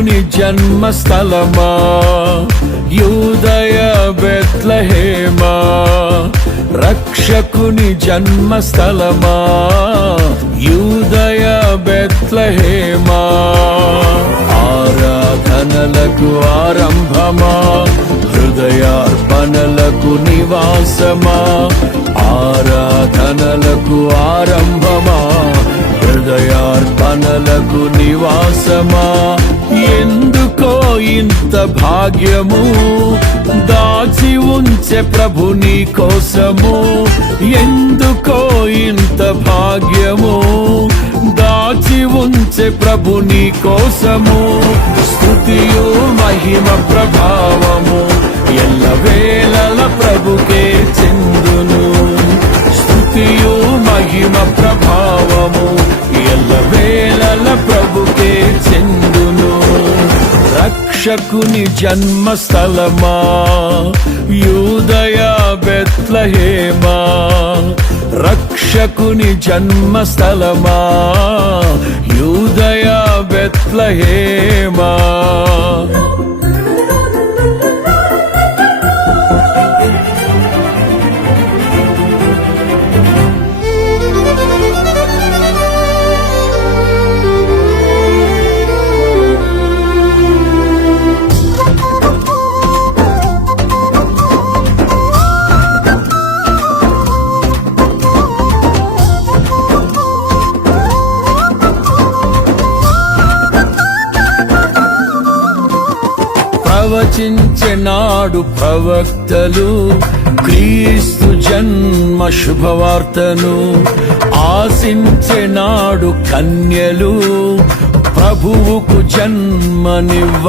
రక్షకుని జన్మస్థలమా యూదయ బెత్లెహేమా, రక్షకుని జన్మస్థలమా యూదయ బెత్లెహేమా. ఆరాధనలకు ఆరంభమా, హృదయార్పణలకు నివాసమా, ఆరాధనలకు ఆరంభమా, హృదయార్పణలకు నివాసమా. ఎందుకో ఇంత భాగ్యము దాచి ఉంచే ప్రభు నీ కోసము, ఎందుకో ఇంత భాగ్యము దాచి ఉంచే ప్రభు నీ కోసము. స్తుతియు మహిమ ప్రభావము ఎల్లవేళల ప్రభుకే చెందును, స్తుతియు మహిమ ప్రభావము ఎల్లవేళల ప్రభుకే చెందును. రక్షకుని జన్మస్థలమా యూదయ బెత్లెహేమా, రక్షకుని జన్మస్థలమా యూదయ బెత్లెహేమా. ప్రవచించెనాడు ప్రవక్తలు క్రీస్తు జన్మ శుభవార్తను, ఆశించెనాడు కన్యలు ప్రభువుకు జన్మనివ్వాలని.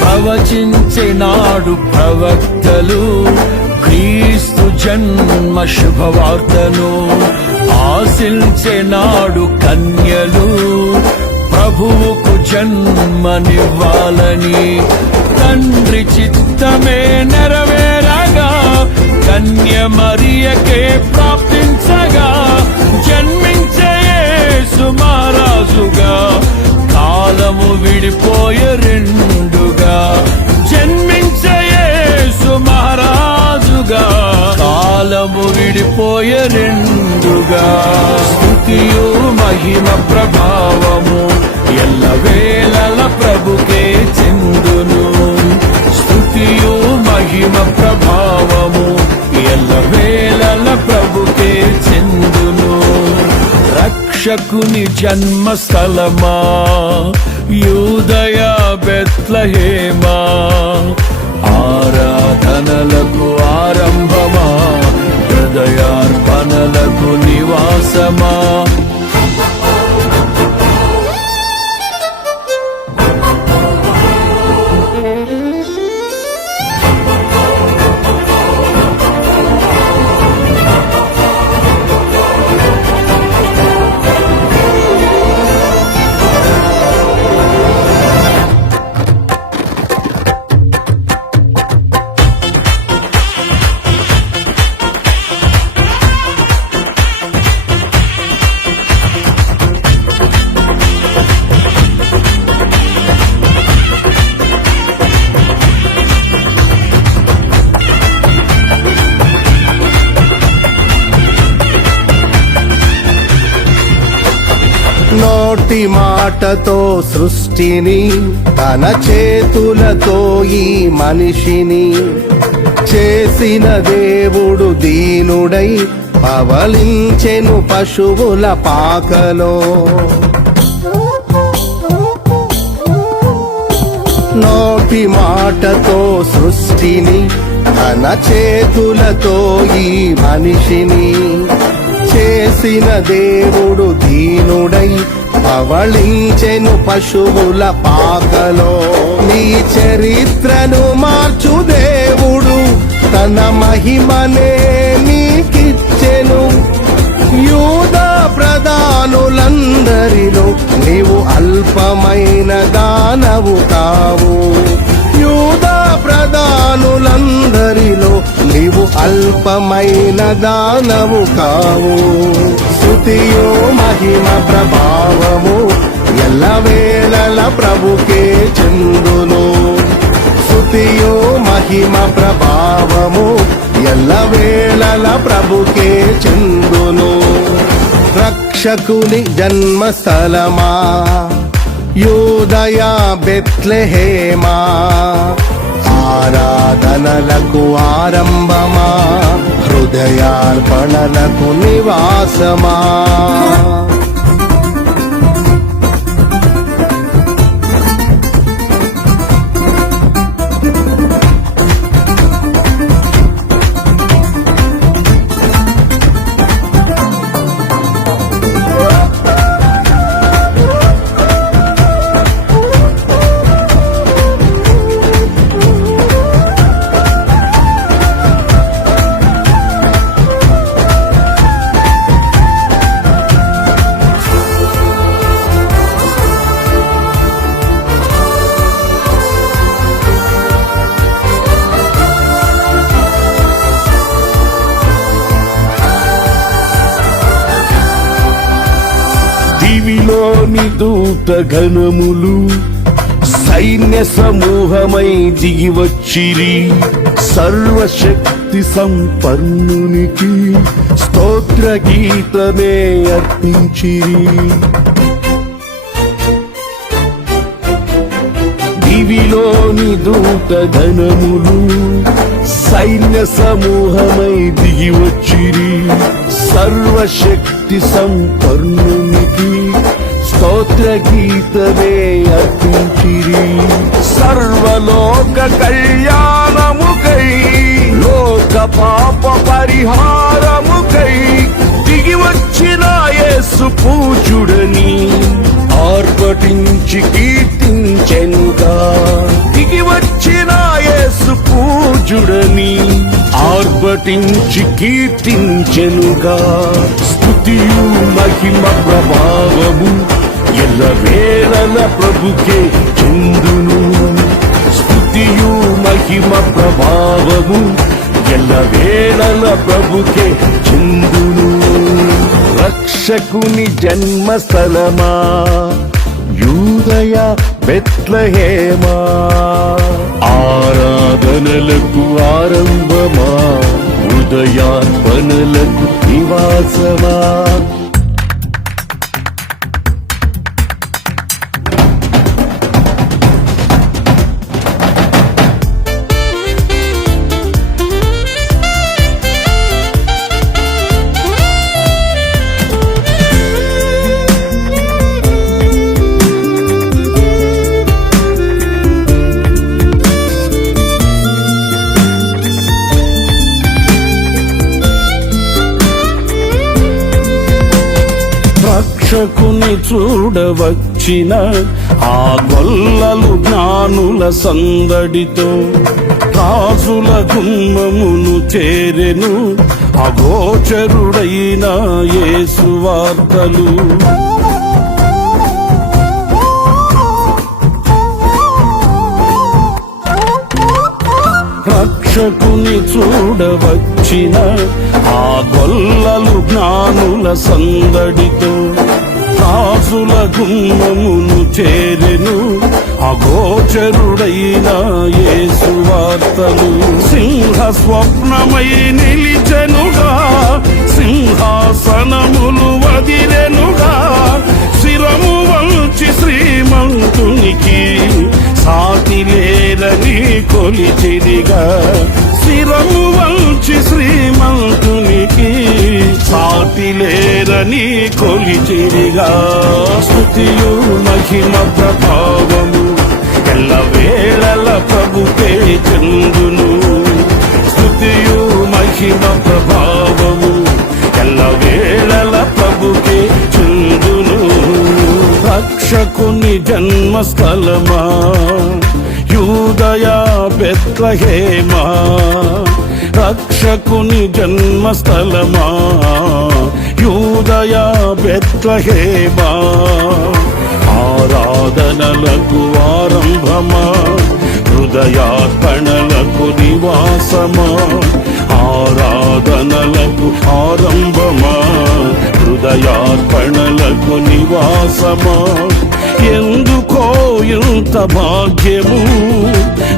ప్రవచించెనాడు ప్రవక్తలు క్రీస్తు జన్మ శుభవార్తను, ఆశించెనాడు కన్యలు ప్రభువుకు జన్మనివ్వాలని. తండ్రి చిత్తమే నెరవేరగా కన్య మరియకే ప్రాప్తించగా, జన్మించే యేసు మహారాజుగా కాలము విడిపోయే రెండుగా, జన్మించే యేసు మహారాజుగా కాలము విడిపోయే రెండుగా. స్తుతియు మహిమ ప్రభావము ఎల్లవేళల ప్రభుకే చెందును, స్తుతియు మహిమ ప్రభావము ఎల్లవేళల ప్రభుకే చెందును. రక్షకుని జన్మస్థలమా యూదయ బెత్లెహేమా, ఆరాధనలకు ఆరంభమా, హృదయార్పణలకు నివాసమా. నోటి మాటతో సృష్టిని, తన చేతులతో ఈ మనిషిని చేసిన దేవుడు దీనుడై పవలించెను పశువుల పాకలో. నోటి మాటతో సృష్టిని, తన చేతులతో ఈ మనిషిని చేసిన దేవుడు దీనుడై పవళించెను పశువుల పాకలో. నీ చరిత్రను మార్చు దేవుడు తన మహిమనే నీకిచ్చెను. యూదా ప్రధానులందరిలో నీవు అల్పమైన దానవు కావు, యూదా ప్రధానులందరిలో నీవు అల్పమైన దానవు కావు. స్తుతియు మహిమ ప్రభావము ఎల్లవేళల ప్రభుకే చెందును. స్తుతియు మహిమ ప్రభావము ఎల్లవేళల ప్రభుకే చెందును. రక్షకుని జన్మస్థలమా యూదయ బెత్లెహేమా, ఆరాధనలకు ఆరంభమా, హృదయార్పణలకు నివాసమా. దివిలోని దూత గణములు సైన్య సమూహమై దిగి వచ్చిరి. సర్వశక్తి సంపన్నునికి స్తోత్ర గీతమే అర్పించిరి. దివిలోని దూత గణములు సైన్య సమూహమై దిగి వచ్చిరి. సర్వశక్తి సంపన్నునికి స్తోత్ర గీతమే అర్పించిరి. సర్వలోక కళ్యాణముకై లోక పాప పరిహారముకై దిగి వచ్చిన యేసు పూజుడని ఆర్భటించి కీర్తించెనుగా. దిగి వచ్చిన యేసు పూజుడని ఆర్భటించి కీర్తించెనుగా. స్తుతియు మహిమ ప్రభావము ఎల్లవేళల ప్రభుకే చెందును. స్తుతియు మహిమ ప్రభావము ఎల్లవేళల ప్రభుకే చెందును. రక్షకుని జన్మస్థలమా యూదయ బెత్లెహేమా, ఆరాధనలకు ఆరంభమా, హృదయార్పణలకు నివాసమా. రక్షకుని చూడవచ్చిన ఆ గొల్లలు జ్ఞానుల సందడితో రాజుల గుమ్మమును చేరెను. అగోచరుడైన యేసు వార్తలు రక్షకుని చూడవచ్చిన ఆ గొల్లలు జ్ఞానుల సందడితో రాజుల గుమ్మమును చేరెను. అగోచరుడైన యేసు వార్తలు సింహ స్వప్నమై నిలిచెనుగా. సింహాసనములు వదిలెనుగా. శిరము వంచి శ్రీమంతునికి సాటి లేరని కొలిచిరిగా. శిరము వంచి శ్రీమంతునికి సాటి లేరని కొలిచిరిగా. స్తుతియు మహిమ ప్రభావము ఎల్లవేళల ప్రభుకే చెందును. స్తుతియు మహిమ ప్రభావము ఎల్లవేళల ప్రభుకే చెందును. రక్షకుని జన్మస్థలమా యూదయ బెత్లెహేమా, రక్షకుని జన్మస్థలమా యూదయ బెత్లెహేమా, ఆరాధనలకు ఆరంభమా, హృదయార్పణలకు నివాసమా, ఆరాధనలకు ఆరంభమా, హృదయార్పణలకు నివాసమా. ఎందుకో ఇంత భాగ్యము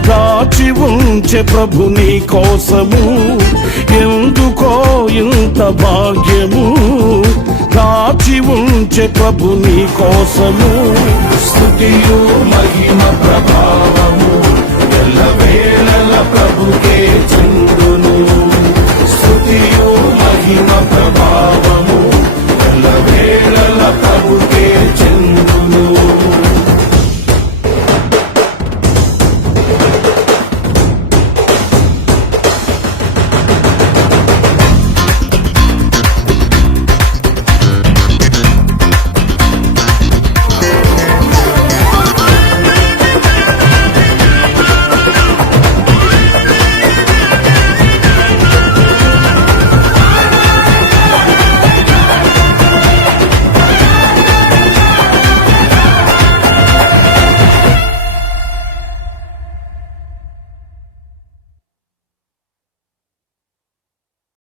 దాచి ఉంచే ప్రభు నీ కోసము. ఎందుకో ఇంత భాగ్యము దాచి ఉంచే ప్రభు నీ కోసము. స్తుతియు మహిమ ప్రభావ